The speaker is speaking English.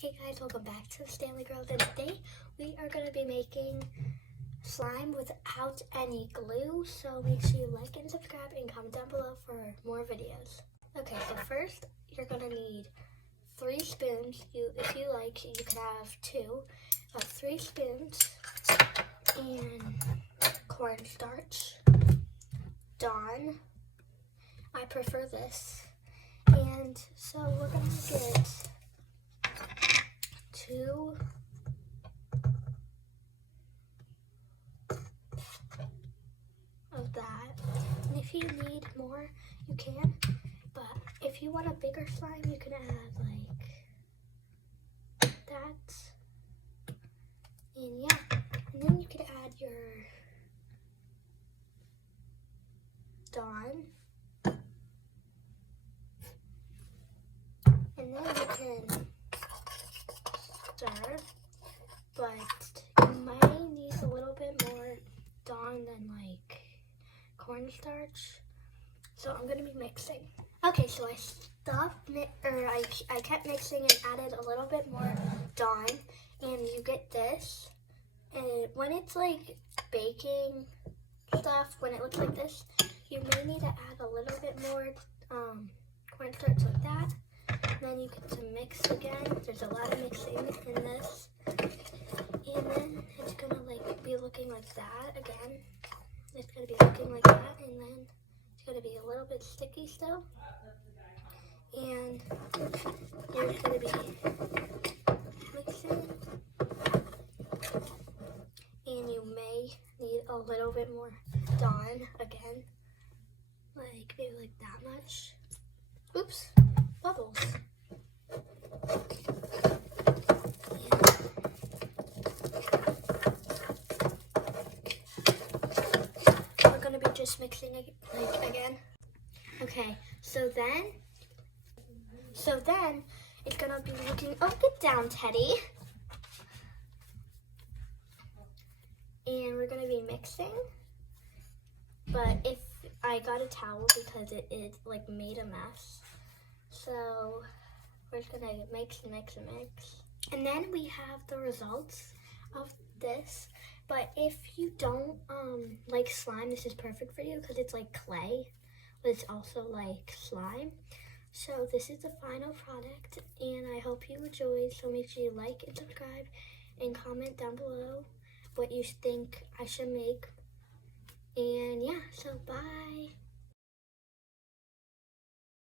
Hey guys, welcome back to Stanley Girls, and today we are going to be making slime without any glue, so make sure you like and subscribe and comment down below for more videos. Okay, so first you're going to need 3 spoons. If you like, you can have 2, but 3 spoons, and cornstarch, Dawn, I prefer this, and so we're going to get 2 of that, and if you need more you can, but if you want a bigger slime you can add like that, and yeah, and then you can add your Dawn, and then you can stir, but you might need a little bit more Dawn than like cornstarch, so I'm gonna be mixing. Okay, so I kept mixing and added a little bit more Dawn, and you get this. And when it's like baking stuff, when it looks like this, you may need to add a little bit more cornstarch like that. Then you get to mix again. There's a lot of mixing in this. And then it's gonna like be looking like that again. It's gonna be looking like that, and then it's gonna be a little bit sticky still. And you're gonna be mixing. And you may need a little bit more Dawn again. Like maybe like that much. Oops, bubbles. We're gonna be just mixing like again. Okay, so then it's gonna be looking, oh, get down, Teddy. And we're gonna be mixing, but if I got a towel because it like made a mess. So we're just gonna mix. And then we have the results of this. But if you don't like slime, this is perfect for you because it's like clay, but it's also like slime. So this is the final product, and I hope you enjoyed. So make sure you like and subscribe and comment down below what you think I should make. And yeah, so bye.